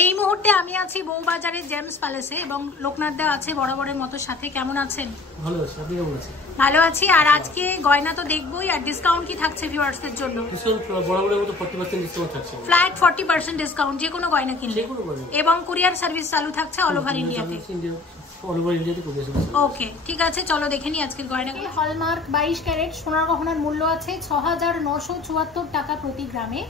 এই মুহূর্তে আমি আছি বউবাজারের জেমস প্যালেসে এবং লোকনাথ দা আছে বরাবরের মতো সাথে। কেমন আছেন? ভালো আছি, আপনি কেমন আছেন? ভালো আছি। আর আজকে গয়না তো দেখবোই, আর ডিসকাউন্ট কি থাকছে ভিউয়ার্সদের জন্য? বরাবরের মতো 40% ডিসকাউন্ট থাকছে, ফ্ল্যাট 40% ডিসকাউন্ট যে কোনো গয়না কিনলে, এবং কুরিয়ার সার্ভিস চালু থাকছে অল ওভার ইন্ডিয়াতে। ওকে, ঠিক আছে, চলো দেখে নি আজকের গয়নাগুলো। হলমার্ক 22 ক্যারেট সোনার গহনার মূল্য আছে ৬,৯৭৪ টাকা প্রতি গ্রামে।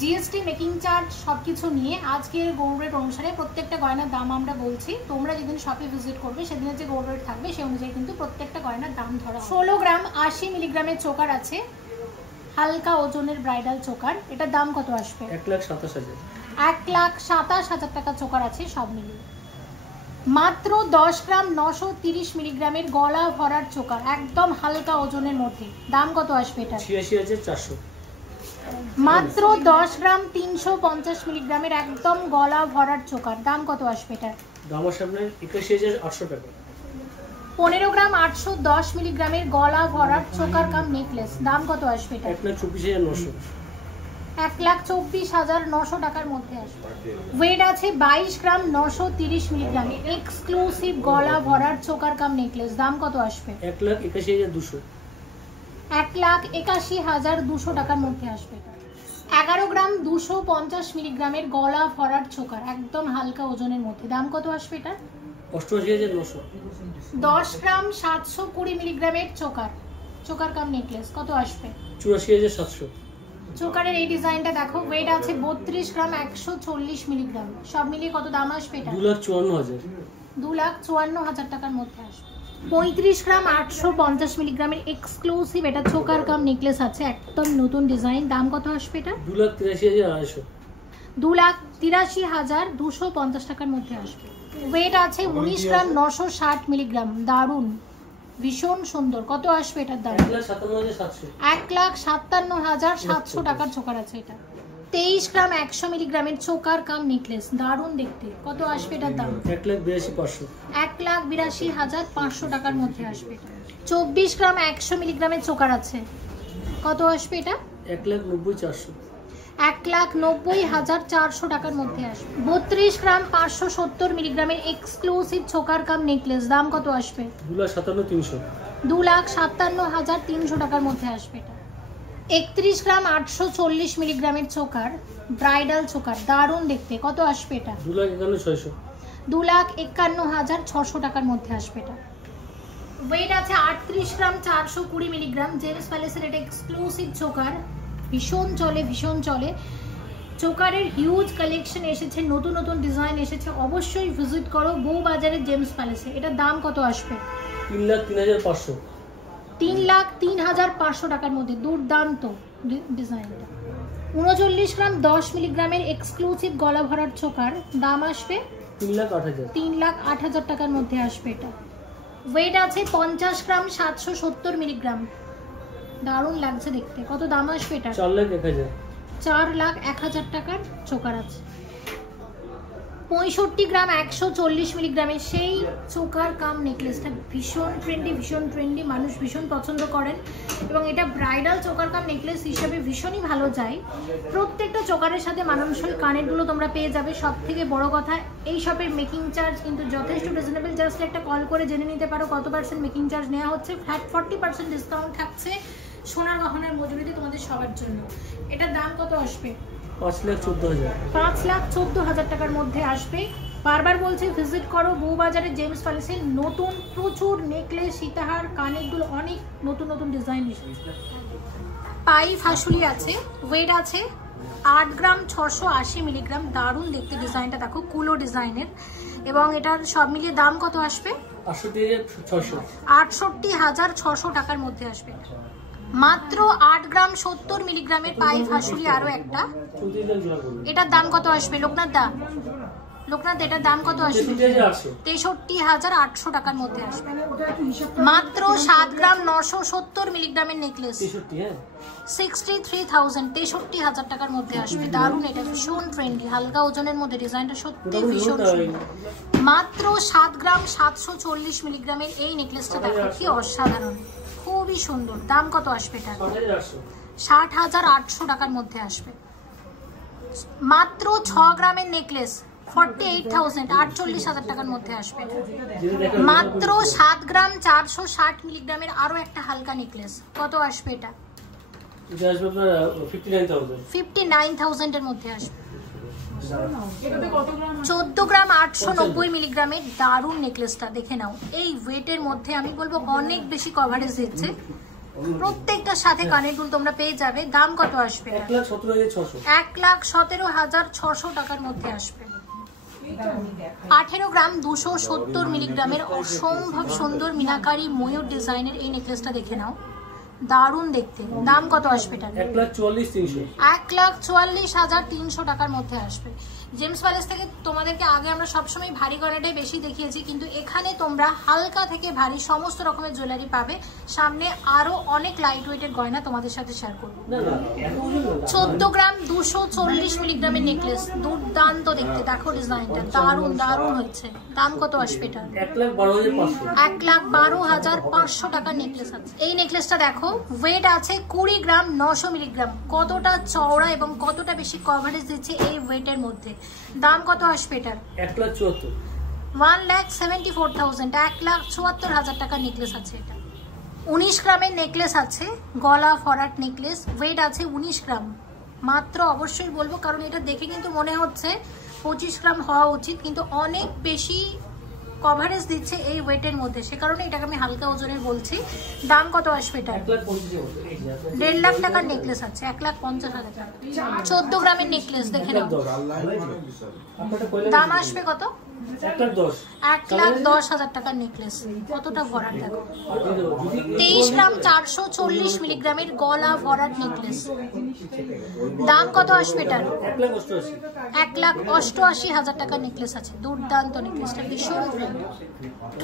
জিএসটি, মেকিং চার্জ সবকিছু নিয়ে আজকের গোল্ড রেট অনুসারে প্রত্যেকটা গয়নার দাম আমরা বলছি। তোমরা যেদিন শপে ভিজিট করবে সেদিনের যে গোল্ড রেট থাকবে সেই অনুযায়ী কিন্তু প্রত্যেকটা গয়নার দাম ধরা। 16 গ্রাম 80 মিলিগ্রামের চোকার আছে, হালকা ওজনের ব্রাইডাল চোকার। এটার দাম কত আসবে? 1,27,000। 1,27,000 টাকা চোকার আছে সব মিলিয়ে। মাত্র 10 গ্রাম 930 মিলিগ্রামের গলা ভরার চোকার, একদম হালকা ওজনের মধ্যে। দাম কত আসবে এটা? 86,400। মাত্র 10 গ্রাম 350 মিলিগ্রামের একদম গলা ভরার চোকার, দাম কত আসবে এটা? দাম আসবে 81,800 টাকা। 15 গ্রাম 810 মিলিগ্রামের গলা ভরার চোকার কাম নেকলেস, দাম কত আসবে এটা? 1,24,900। 1,24,900 টাকার মধ্যে আসবে। ওয়েট আছে 22 গ্রাম 930 মিলিগ্রাম, এক্সক্লুসিভ গলা ভরার চোকার কাম নেকলেস, দাম কত আসবে? 1,81,200। 1,81,200 টাকার মধ্যে আসবে। 11 গ্রাম 250 মিলিগ্রামের গলা ভরার চোকার, একদম হালকা ওজনের মধ্যে, দাম কত আসবে এটা? 88,900। 10 গ্রাম 720 মিলিগ্রামের চোকার কাম নেকলেস, কত আসবে? 84,700। চোকারের এই ডিজাইনটা দেখো, ওয়েট আছে 32 গ্রাম 140 মিলিগ্রাম, সব মিলিয়ে কত দাম আসবে এটা? 2,54,000। 2,54,000 টাকার মধ্যে আসবে। 35 গ্রাম 850 মিলিগ্রামের এক্সক্লুসিভ এটা চোকার কাম নেকলেস আছে, একদম নতুন ডিজাইন, দাম কত আসবে এটা? 2,83,250। 2,83,250 টাকার মধ্যে আসবে। ওয়েট আছে 19 গ্রাম 960 মিলিগ্রাম, দারুন, ভীষণ সুন্দর, কত আসবে এটার দাম? 1,57,700। 1,57,700 টাকার চোকার আছে এটা। 23 গ্রাম 100 মিলিগ্রামের চোকার কাম নেকলেস, দারুন দেখতে, কত আসবে এটার দাম? 1,82,500। 1,82,500 টাকার মধ্যে আসবে। 24 গ্রাম 100 মিলিগ্রামের চোকার আছে, কত আসবে এটা? 1,90,400। 1,90,400 টাকার মধ্যে আসবে। 32 গ্রাম 570 মিলিগ্রামের এক্সক্লুসিভ চোকার কাম নেকলেস, দাম কত আসবে? 2,57,300। 2,57,300 টাকার মধ্যে আসবে এটা। 31 গ্রাম 840 মিলিগ্রামের চোকার, ব্রাইডাল চোকার, দারুণ দেখতে, কত আসবে এটা? 2,51,600। 2,51,600 টাকার মধ্যে আসবে এটা। ওয়েট আছে 38 গ্রাম 420 মিলিগ্রাম, জেমস প্যালেসের এটা এক্সক্লুসিভ চোকার, ভীষণ চলে। চোকারের হিউজ কালেকশন এসেছে, নতুন নতুন ডিজাইন এসেছে, অবশ্যই ভিজিট করো বউবাজারের জেমস প্যালেসে। এটার দাম কত আসবে? 3,03,500। 3,03,500 টাকার মধ্যে, দুর্দান্ত ডিজাইনটা। 39 গ্রাম 10 মিলিগ্রামের এক্সক্লুসিভ গলা ভরার চোকার, দাম আসবে 3,08,000। 3,08,000 টাকার মধ্যে আসবে এটা। ওয়েট আছে 50 গ্রাম 770 মিলিগ্রাম, দারুণ লাগছে দেখতে, কত দাম আসবে এটা? 4,01,000। 4,01,000 টাকার চোকার আছে। 65 গ্রাম 140 মিলিগ্রামের সেই চোকার কাম নেকলেসটা ভীষণ ট্রেন্ডি, মানুষ ভীষণ পছন্দ করেন এবং এটা ব্রাইডাল চোকার কাম নেকলেস হিসেবে ভীষণই ভালো যায়। প্রত্যেকটা চোকারের সাথে মানানসই কানেরগুলো তোমরা পেয়ে যাবে। সব থেকে বড় কথা, এই শপের মেকিং চার্জ কিন্তু যথেষ্ট রিজনেবল, জাস্ট একটা কল করে জেনে নিতে পারো কত পার্সেন্ট মেকিং চার্জ নেওয়া হচ্ছে। ফ্ল্যাট 40% ডিসকাউন্ট থাকছে সোনার গহনার মজুরিতে তোমাদের সবার জন্য। এটার দাম কত আসবে? 5,14,000। 5,14,000 টাকার মধ্যে আসবে। বারবার বলছি ভিজিট করো বউবাজারে জেমস প্যালেসে, নতুন প্রচুর নেকলেস, সীতাহার, কানেরগুলো, অনেক নতুন ডিজাইন এসেছে। পাই ফাসুলি আছে, ওয়েট আছে 8 গ্রাম 680 মিলিগ্রাম, দারুণ দেখতে ডিজাইনটা দেখো, কুলো ডিজাইনের, এবং এটার সব মিলিয়ে দাম কত আসবে? 68,600 টাকার মধ্যে আসবে। মাত্র 8 গ্রাম 70 মিলিগ্রামের পাই ফাসুলি আরো একটা, এটার দাম কত আসবে লোকনাথ দা? লোকনাথ এটার দাম কত আসবে? 63,800 টাকার মধ্যে আসবে। মাত্র 7 গ্রাম 970 মিলিগ্রামের নেকলেস 63,000, 63,000 টাকার মধ্যে আসবে। দারুণ, এটা ভীষণ ট্রেন্ডি, হালকা ওজনের মধ্যে, ডিজাইনটা সত্যি ভীষণ সুন্দর। মাত্র 7 গ্রাম 740 মিলিগ্রামের এই নেকলেসটা দেখো কি অসাধারণ, খুবই সুন্দর। দাম কত আসবে এটা? 60,800 টাকার মধ্যে আসবে। মাত্র 6 গ্রামের নেকলেস 48,000, 48,000 টাকার মধ্যে আসবে। মাত্র 7 গ্রাম 460 মিলিগ্রামের আরো একটা হালকা নেকলেস, কত আসবে এটা? 59,000 এর মধ্যে আসবে। 14 গ্রাম 890 মিলিগ্রামের দারুণ নেকলেসটা দেখে নাও। এই ওয়েটের মধ্যে আমি বলবো অনেক বেশি কভারেজ দিচ্ছে, প্রত্যেকটার সাথে কানের দুল তোমরা পেয়ে যাবে। দাম কত আসবে? 1,17,600 টাকার মধ্যে আসবে। 18 গ্রাম 270 মিলিগ্রামের অসম্ভব সুন্দর মিনাকারি ময়ূর ডিজাইনের এই নেকলেসটা দেখে নাও, দারুণ দেখতে। দাম কত আসবে এটা? 1,44,300 টাকার মধ্যে আসবে। জেমস প্যালেস থেকে তোমাদেরকে আগে আমরা সবসময় ভারী গয়নাটাই বেশি দেখিয়েছি, কিন্তু এখানে তোমরা হালকা থেকে ভারী সমস্ত রকমের জুয়েলারি পাবে। সামনে আরো অনেক লাইট ওয়েটের গয়না তোমাদের সাথে শেয়ার করবো। 14 গ্রাম 240 মিলিগ্রামের নেকলেস, দুর্দান্ত দেখতে, দেখো ডিজাইনটা দারুণ দারুণ হয়েছে। দাম কত আসবে এটা? 1,12,500 টাকার নেকলেস আছে। এই নেকলেসটা দেখো, ওয়েট আছে 20 গ্রাম 900 মিলিগ্রাম, কতটা চওড়া এবং কতটা বেশি কভারেজ দিচ্ছে এই ওয়েটের মধ্যে। দাম কত আসবে এটার? 1,74,000, 1,74,000 টাকার নেকলেস আছে এটা। 19 গ্রামের নেকলেস আছে, গলা ফরাট নেকলেস, ওয়েট আছে 19 গ্রাম মাত্র। অবশ্যই বলবো কারণ এটা দেখে কিন্তু মনে হচ্ছে 25 গ্রাম হওয়া উচিত, কিন্তু অনেক বেশি কভারেজ দিচ্ছে এই ওয়েটের মধ্যে, সে কারণে এটাকে আমি হালকা ওজনের বলছি। দাম কত আসবে এটা? 1.5 লাখ টাকার নেকলেস আছে, 1,50,000 টাকা। 14 গ্রামের নেকলেস দেখে নাও, দাম আসবে কত? 1,10,000 টাকার নেকলেস, কতটা ভরাট দেখো। 23 গ্রাম 440 মিলিগ্রামের গলা ভরাট নেকলেস, দাম কত আসবে এটার? 1,88,000 টাকার নেকলেস আছে, দুর্দান্ত নেকলেসটা ভীষণ ট্রেন্ড।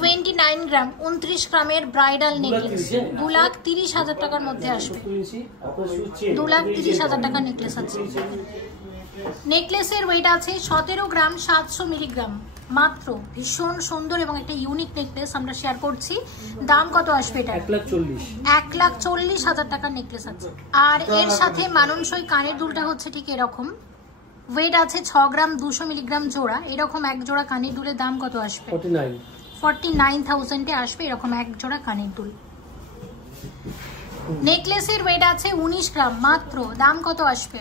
29 গ্রাম 29 গ্রামের ব্রাইডাল নেকলেস, 2,30,000 টাকার মধ্যে আসবে। 2,30,000 টাকার নেকলেস আছে। নেকলেসের ওয়েট আছে 17 গ্রাম 700 মিলিগ্রাম মাত্র, ভীষণ সুন্দর এবং একটা ইউনিক নেকলেস আমরা শেয়ার করছি। দাম কত আসবে এটা? 1,40,000 টাকার নেকলেস আছে। আর এর সাথে মানানসই কানের দুলটা হচ্ছে ঠিক এরকম, ওয়েট আছে 6 গ্রাম 200 মিলিগ্রাম জোড়া। এরকম এক জোড়া কানের দুলের দাম কত আসবে? 49,000 আসবে এরকম এক জোড়া কানের দুল। নেকলেসের ওয়েট আছে 19 গ্রাম মাত্র, দাম কত আসবে?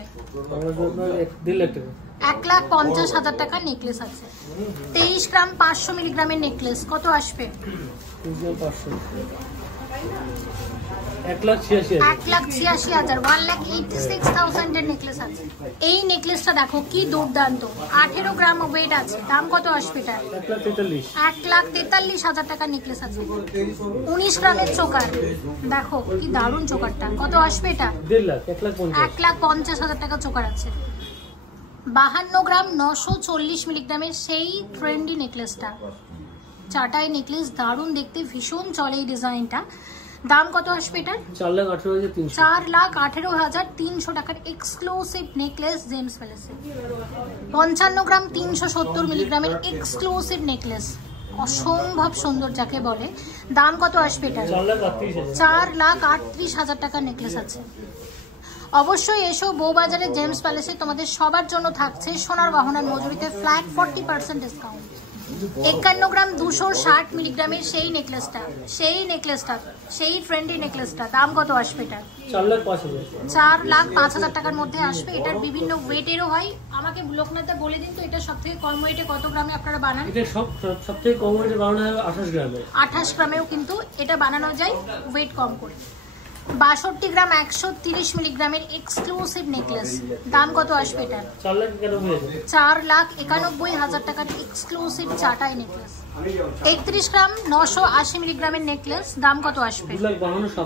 1,50,000 টাকার নেকলেস আছে। 23 গ্রাম 500 মিলিগ্রামের নেকলেস, কত আসবে? 1,86,000, 1,86,000 এর নেকলেস আছে। এই নেকলেসটা দেখো কি দুর্দান্ত, 18 গ্রাম ওয়েট আছে। দাম কত আসবে এটা? 1,43,000 টাকার নেকলেস আছে। 19 গ্রামের চোকার, দেখো কি দারুণ চোকারটা, কত আসবে এটা? 1,50,000 টাকা চোকার আছে। 52 গ্রাম 940 মিলিগ্রামের সেই ট্রেন্ডি নেকলেসটা, চাটাই নেকলেস, দারুণ দেখতে, ভীষণ চলে এই ডিজাইনটা। দাম কত আসবে এটা? 4,18,300 টাকার এক্সক্লুসিভ নেকলেস জেমস প্যালেসে। 55 গ্রাম 370 মিলিগ্রামের এক্সক্লুসিভ নেকলেস, অসম্ভব সুন্দর যাকে বলে। দাম কত আসবে এটা? 4,38,000 টাকার নেকলেস আছে। অবশ্যই এসো বউবাজারে জেমস প্যালেসে, তোমাদের সবার জন্য থাকছে সোনার গহনার মজুরিতে ফ্ল্যাট 40% ডিসকাউন্ট। 51 গ্রাম 260 মিলিগ্রামের সেই নেকলেসটা, সেই ট্রেন্ডি নেকলেসটা, দাম কত আসবে এটা? 4,05,000 টাকার মধ্যে আসবে। এটার বিভিন্ন ওয়েটেরও হয়। আমাকে লোকনাথদা বলে দিন তো, এটা সবথেকে কম ওয়েটে কত গ্রামে আপনারা বানান? এটা সবথেকে কম ওয়েটে বানানো হয় 28 গ্রামে। 28 গ্রামেও কিন্তু এটা বানানো যায় ওয়েট কম করে। 62 গ্রাম 130 মিলিগ্রামের এক্সক্লুসিভ নেকলেস, দাম কত আসবে এটা? 4,91,000 টাকার এক্সক্লুসিভ চাটাই নেকলেস। 31 গ্রাম 980 মিলিগ্রামের নেকলেস, দাম কত আসবে?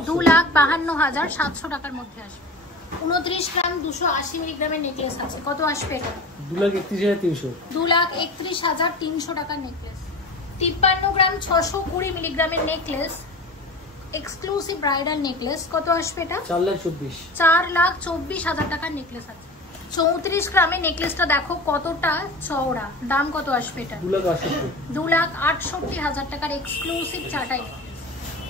2,52,700 টাকার মধ্যে আসবে। 29 গ্রাম 280 মিলিগ্রামের নেকলেস আছে, কত আসবে এটা? 2,31,300। 2,31,300 টাকার নেকলেস। 53 গ্রাম 620 মিলিগ্রামের নেকলেস, এক্সক্লুসিভ ব্রাইডাল নেকলেস, কত আসবে এটা? 4,24,000। 4,24,000 টাকার নেকলেস আছে। 34 গ্রামের নেকলেসটা দেখো কতটা চওড়া, দাম কত আসবে এটা? 2,68,000 টাকার এক্সক্লুসিভ চাটাই।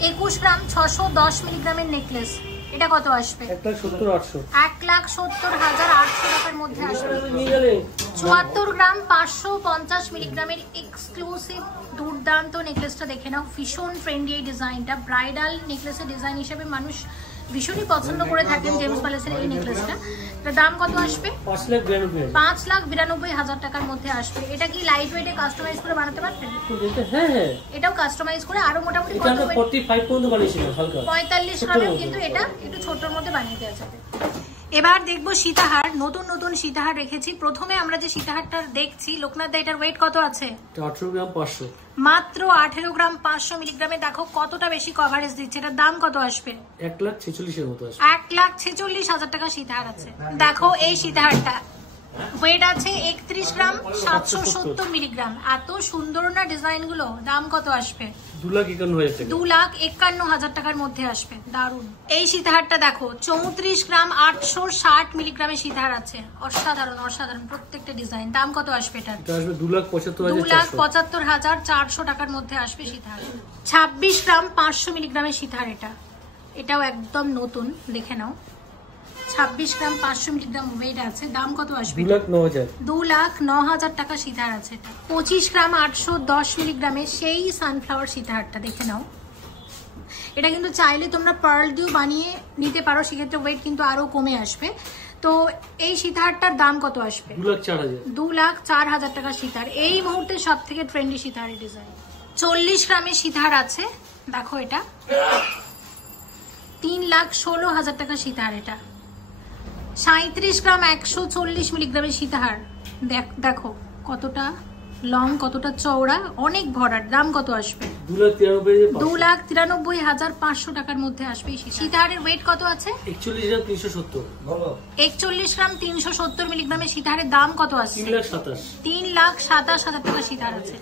21 গ্রাম 610 মিলিগ্রামের নেকলেস, এটা কত আসবে? 1,70,800। 1,70,800 টাকার মধ্যে আসবে। 74 গ্রাম 550 মিলিগ্রামের এক্সক্লুসিভ দুর্দান্ত নেকলেসটা দেখে নাও, ভীষণ ট্রেন্ডি এই ডিজাইনটা, ব্রাইডাল নেকলেসের ডিজাইন হিসেবে মানুষ ভীষণই পছন্দ করে থাকেন জেমস প্যালেসের এই নেকলেসটা। এটার দাম কত আসবে? 5,92,000 টাকার মধ্যে আসবে। এটা কি লাইট ওয়েটে কাস্টমাইজ করে বানাতে পারবেন? হ্যাঁ, এটাও কাস্টমাইজ করে আরো মোটামুটি 45 পর্যন্ত বানিয়েছিলাম, হালকা 45 গ্রামেও কিন্তু এটা একটু ছোটর মধ্যে বানিয়ে দেওয়া যাবে। এবার দেখবো সীতাহার, নতুন নতুন সীতাহার রেখেছি। প্রথমে আমরা যে সীতাহারটা দেখছি, লোকনাথ দা, এটার ওয়েট কত আছে? 18 গ্রাম 500। মাত্র 18 গ্রাম 500 মিলিগ্রামে, দেখো কতটা বেশি কভারেজ দিচ্ছে। এটার দাম কত আসবে? 1,46,000 মতো আসবে। 1,46,000 টাকা সীতাহার আছে। দেখো এই সীতাহারটা ওয়েট আছে 31 গ্রাম 770 মিলিগ্রাম। এত সুন্দর না ডিজাইন গুলো, দাম কত আসবে? 2,51,000 টাকার মধ্যে আসবে। দারুন। এই সীতাহারটা দেখো 34 গ্রাম 860 মিলিগ্রামের সীতাহার আছে, অসাধারণ অসাধারণ প্রত্যেকটা ডিজাইন। দাম কত আসবে এটা? 2,75,400 টাকার মধ্যে আসবে সীতাহার। 26 গ্রাম 500 মিলিগ্রামের সীতাহার, এটাও একদম নতুন, দেখে নাও। 26 গ্রাম 500 মিলিগ্রাম ওয়েট আছে। দাম কত আসবে? 2,09,000 টাকা সীতাহার আছে এটা। 25 গ্রাম 810 মিলিগ্রামের সেই সানফ্লাওয়ার সীতাহারটা দেখে নাও। এটা কিন্তু চাইলে তোমরা পার্ল দিয়েও বানিয়ে নিতে পারো, সেক্ষেত্রে ওয়েট কিন্তু আরো কমে আসবে। তো এই সীতাহারটার দাম কত আসবে? 2,04,000 টাকা সীতাহার। এই মুহূর্তে সব থেকে ট্রেন্ডি সীতাহারের ডিজাইন। 40 গ্রামের সীতাহার আছে, দেখো এটা 3,16,000 টাকা সীতাহার। এটা 37 গ্রাম 140 মিলিগ্রামের সীতাহার, দেখো কতটা লং, কতটা চওড়া, অনেক ভরাট। দাম কত আসবে? 2,93,500 টাকার মধ্যে আসবে। সীতাহারের ওয়েট কত আছে? 41 গ্রাম 370। 41 গ্রাম 370 মিলিগ্রামের সীতাহারের দাম কত আছে? 3,27,000 টাকা সীতাহার আছে।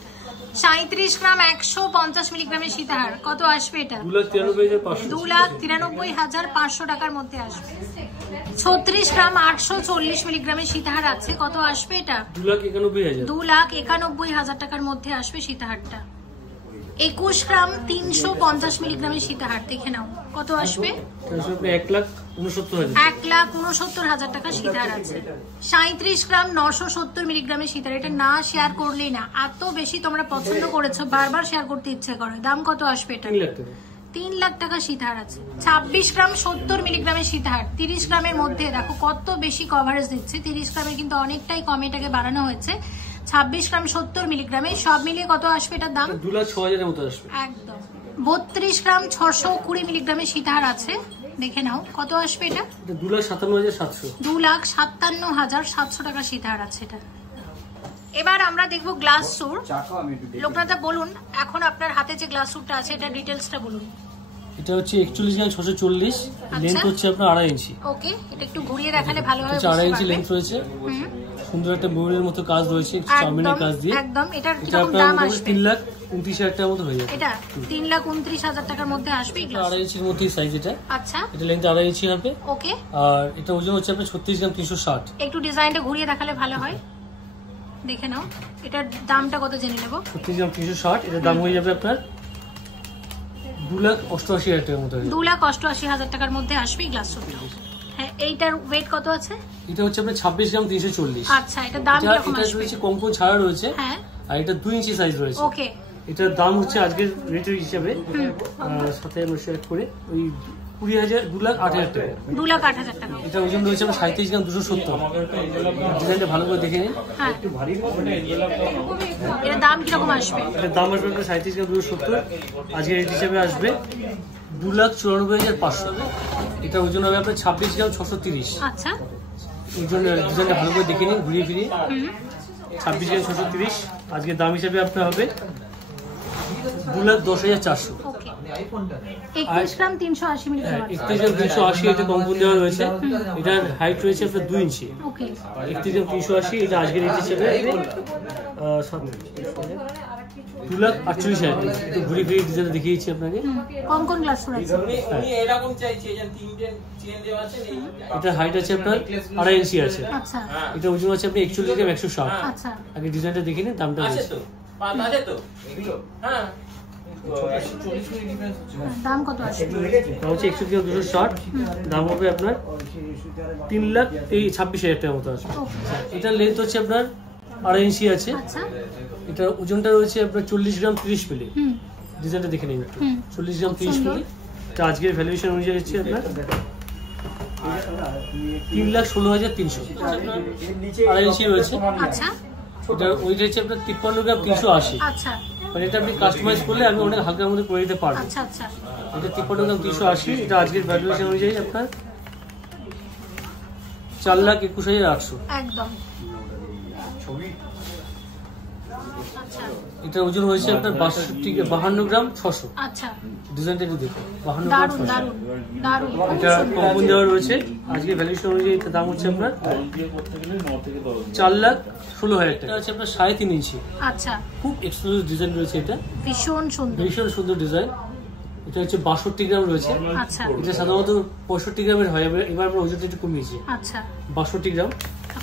37 গ্রাম 150 মিলিগ্রামের সীতাহার, কত আসবে এটা? 2,93,500 টাকার মধ্যে আসবে। 36 গ্রাম 840 মিলিগ্রামের সীতাহার আছে, কত আসবে এটা? 2,91,000 টাকার মধ্যে আসবে সীতাহারটা। 21 গ্রাম 350 মিলিগ্রামের সীতাহার, দেখে নাও কত আসবে? 1,69,000 টাকা সীতাহার আছে। 37 গ্রাম 970 মিলিগ্রামের সীতাহার, এটা না শেয়ার করলেই না, এত বেশি তোমরা পছন্দ করেছো, বারবার শেয়ার করতে ইচ্ছে করে। দাম কত আসবে এটা? 3 লাখ টাকা সীতাহার আছে। 26 গ্রাম 70 মিলিগ্রামের সীতাহার, 30 গ্রামের মধ্যে, দেখো কত বেশি কভারেজ দিচ্ছে। 30 গ্রামে কিন্তু অনেকটাই কমে এটাকে বাড়ানো হয়েছে। 26 গ্রাম 70 মিলিগ্রামে, সব মিলিয়ে কত আসবে এটার দাম? 2,06,000 মতো আসবে একদম। 32 গ্রাম 620 মিলিগ্রামের সীতাহার আছে, দেখে নাও কত আসবে এটা? 2,57,700। 2,57,700 টাকা সীতাহার আছে এটা। এবার আমরা দেখবো গ্লাস সুর। লোকনাথ বলুন, এখন আপনার হাতে যে গ্লাস সুরটা আছে, এটা ডিটেইলসটা বলুন। এটা হচ্ছে 41 গ্রাম 640, লেন্থ হচ্ছে আপনার 2.5 ইঞ্চি। ওকে, এটা একটু ঘুরিয়ে দেখালে ভালো হবে। 2.5 ইঞ্চি লেন্থ রয়েছে, সুন্দর একটা ময়ূরের মতো কাজ রয়েছে, চামিনের কাজ দিয়ে। একদম। এটার কিরকম দাম আসবে? 3,29,000 টাকার মতো হয়ে যাবে। এটা 3,29,000 টাকার মধ্যে আসবে। 2.5 ইঞ্চির মধ্যে সাইজ এটা। আচ্ছা, এটা লেন্থ 2.5 ইঞ্চি হবে। ওকে। আর এটা ওজন হচ্ছে আপনার 36 গ্রাম 360। একটু ডিজাইনটা ঘুরিয়ে দেখালে ভালো হয়, দেখে নাও। এটার দামটা কত জেনে নেব? 36 গ্রাম 360, এটার দাম হয়ে যাবে আপনার 2,88,000 টাকার মতো। 2,88,000 টাকার মধ্যে আসবে গ্লাস সুটটা। হ্যাঁ, এইটার ওয়েট কত আছে? এটা হচ্ছে আপনার 26 গ্রাম 340। আচ্ছা, এটার দাম কিরকম আসবে? এটা রয়েছে কঙ্কন ছাড়া রয়েছে। হ্যাঁ, আর এটা 2 ইঞ্চি সাইজ রয়েছে। ওকে। এটার দাম হচ্ছে আজকের রেটের হিসাবে সাথে আমরা শেয়ার করে ওই 2,08,000 টাকা। 2,08,000 টাকা। এটা ওজন রয়েছে 37 গ্রাম 270। ডিজাইনটা ভালো করে দেখে নিন। হ্যাঁ, এর দাম কিরকম আসবে? এটার দাম আসবে 37 গ্রাম 270, আজকের রেট হিসাবে আসবে 2,94,500। এটা ওজন হবে আপনার 26 গ্রাম 630। আচ্ছা, ওজন ডিজাইনটা ভালো করে দেখে নিন, ঘুরিয়ে ফিরিয়ে। 26 গ্রাম 630, আজকের দাম হিসাবে আপনার হবে 2,10,400। ওকে। 21 গ্রাম 380 মিলিগ্রাম। 31 গ্রাম 380 এটা কম্পাউন্ড দেওয়া রয়েছে। এটার হাইট রয়েছে আপনার 2 ইঞ্চি। ওকে 31 গ্রাম 380 এটা আজকের রেট হিসেবে 2,48,000 টাকা। একটু ঘুরে ঘুরে ডিজাইন দেখিয়েছি আপনাকে। কোন গ্লাস রয়েছে? এটা হাইট আছে আপনার 2.5 ইঞ্চি আছে। আচ্ছা এটা ওজন আছে আপনি 41 গ্রাম 160। আচ্ছা আগে ডিজাইনটা দেখে নিন, দামটা বলছি। দাম কত আছে? দাম হচ্ছে 61 গ্রাম 260, দাম হবে আপনার 3,26,000 টাকার মতো আসবে। এটার লেন্থ হচ্ছে আপনার 2.5 ইঞ্চি আছে। আচ্ছা এটার ওজনটা রয়েছে আপনার 40 গ্রাম 30 মিলি। ডিজাইনটা দেখে নিন একটু। 40 গ্রাম 30 মিলি। এটা আজকের ভ্যালুয়েশন অনুযায়ী হচ্ছে আপনার 3,16,300। 2.5 ইঞ্চি রয়েছে। আচ্ছা এটা ওয়েট হচ্ছে আপনার 53 গ্রাম 380। আচ্ছা মানে এটা আপনি কাস্টমাইজ করলে আমি অনেক হালকার মধ্যে করে দিতে পারবো। আচ্ছা আচ্ছা এটা 53 গ্রাম 380। এটা আজকের ভ্যালুয়েশন অনুযায়ী আপনার 4,21,800। একদম। আচ্ছা এটার ওজন হয়েছে আপনার 52 গ্রাম 600। আচ্ছা ডিজাইনটা একটু দেখুন, 52 গ্রাম দারুন 600। দারুন দারুন। এটা কম্পাউন্ড দেওয়া রয়েছে। আজকের ভ্যালুয়েশন অনুযায়ী এটার দাম হচ্ছে আপনার 4,16,000 টাকা। এটা হচ্ছে আপনার 3.5 ইঞ্চি। আচ্ছা খুব এক্সক্লুসিভ ডিজাইন রয়েছে। এটা ভীষণ সুন্দর। ভীষণ সুন্দর ডিজাইন। এটা হচ্ছে 62 গ্রাম রয়েছে। আচ্ছা এটা সাধারণত 65 গ্রামের হয়, এবার আমরা ওজনটা একটু কমিয়েছি। আচ্ছা 62 গ্রাম।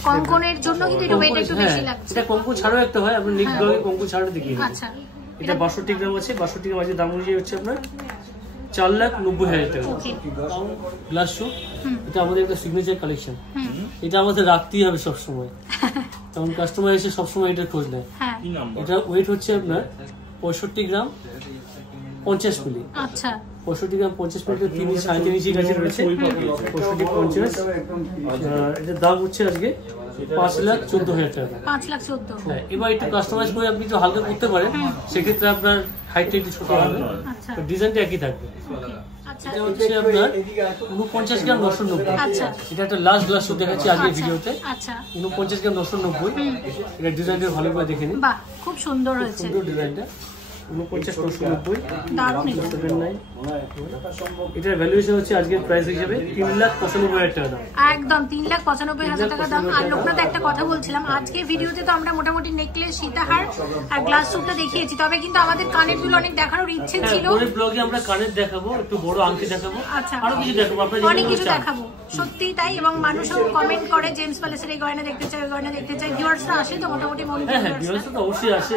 কঙ্কনের জন্য কিন্তু এটা ওয়েট একটু বেশি লাগছে। এটা কঙ্কন ছাড়াও একটা হয়, আমরা নেক্সট ব্লগে কঙ্কন ছাড়াও দেখিয়ে দেব। আচ্ছা এটা 62 গ্রাম আছে। 62 গ্রাম আছে, দাম অনুযায়ী হচ্ছে আপনার 4,90,000 টাকা। ওকে গ্লাস শু, এটা আমাদের একটা সিগনেচার কালেকশন। এটা আমাদের রাখতেই হবে সবসময়, কারণ কাস্টমার এসে সবসময় এটা খোঁজ নেয়। হ্যাঁ এটা ওয়েট হচ্ছে আপনার 65 গ্রাম 50 মিলি। আচ্ছা 65 গ্রাম 50 মিলি 3.5 ইঞ্চি গাছে রয়েছে। 65-50। এটার দাম হচ্ছে আজকে 5,14,000 টাকা। 5,14,000। হ্যাঁ, এবার একটু কাস্টমাইজ করে আপনি একটু হালকা করতে পারেন, সেক্ষেত্রে আপনার হাইটটা একটু ছোট হবে, আচ্ছা ডিজাইনটা একই থাকবে। আচ্ছা এটা হচ্ছে আপনার 49 গ্রাম 990। আচ্ছা এটা একটা লাস্ট গ্লাস শো দেখাচ্ছি আজকের ভিডিওতে। আচ্ছা 49 গ্রাম 990। এটা ডিজাইনটা ভালো করে দেখে নিন। বাহ খুব সুন্দর হয়েছে। সুন্দর ডিজাইনটা। 49,990। দারুণ এটা। 79। এটার ভ্যালুয়েশন হচ্ছে আজকের প্রাইস হিসেবে 3,95,000 টাকা দাম। একদম 3,95,000 টাকা দাম। আর লোকনাথ একটা কথা বলছিলাম, আজকে ভিডিওতে তো আমরা মোটামুটি নেকলেস, সীতাহার আর গ্লাস সুপটা দেখিয়েছি, তবে কিন্তু আমাদের কানের দুল অনেক দেখানোর ইচ্ছে ছিল। পরের ব্লগে আমরা কানের দেখাবো, একটু বড় আংটি দেখাবো, আচ্ছা আরো কিছু দেখাবো, আপনারা অনেক কিছু দেখাবো। সত্যিই তাই, এবং মানুষও কমেন্ট করে জেমস প্যালেসের এই গয়না দেখতে চাই, ওই গয়না দেখতে চাই। ভিউয়ার্সরা আসে তো মোটামুটি মন হ্যাঁ হ্যাঁ, ভিউয়ার্স তো অবশ্যই আসে,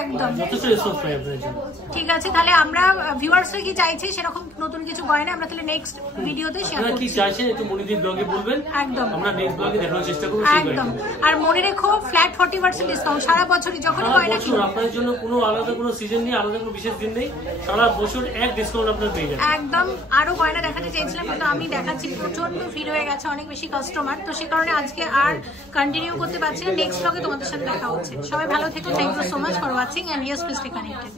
একদম যথেষ্ট রেসপন্স পাই আপনাদের জন্য। ঠিক আছে, তাহলে আমরা ভিউয়ার্সরা কি চাইছে সেরকম নতুন কিছু গয়না আমরা তাহলে নেক্সট ভিডিওতে শেয়ার আপনারা করব। কি চাইছেন একটু মনিদীপ ব্লগে বলবেন, একদম আমরা নেক্সট ব্লগে দেখানোর চেষ্টা করব। একদম। আর মনে রেখো ফ্ল্যাট 40% ডিসকাউন্ট সারা বছরই যখন গয়না বছর কিনবে। আপনাদের জন্য কোনো আলাদা কোনো সিজন নেই, আলাদা কোনো বিশেষ দিন নেই, সারা বছর এক ডিসকাউন্ট আপনারা পেয়ে যাবেন। একদম। আরো গয়না দেখাতে চাইছিলাম কিন্তু আমি দেখাচ্ছি, প্রচন্ড ভিড় হয়ে গেছে, অনেক বেশি কাস্টমার, তো সে কারণে আজকে আর কন্টিনিউ করতে পারছি না। নেক্সট ব্লগে তোমাদের সাথে দেখা হচ্ছে। সবাই ভালো থেকো। Thank you so much for watching and yes please stay connected.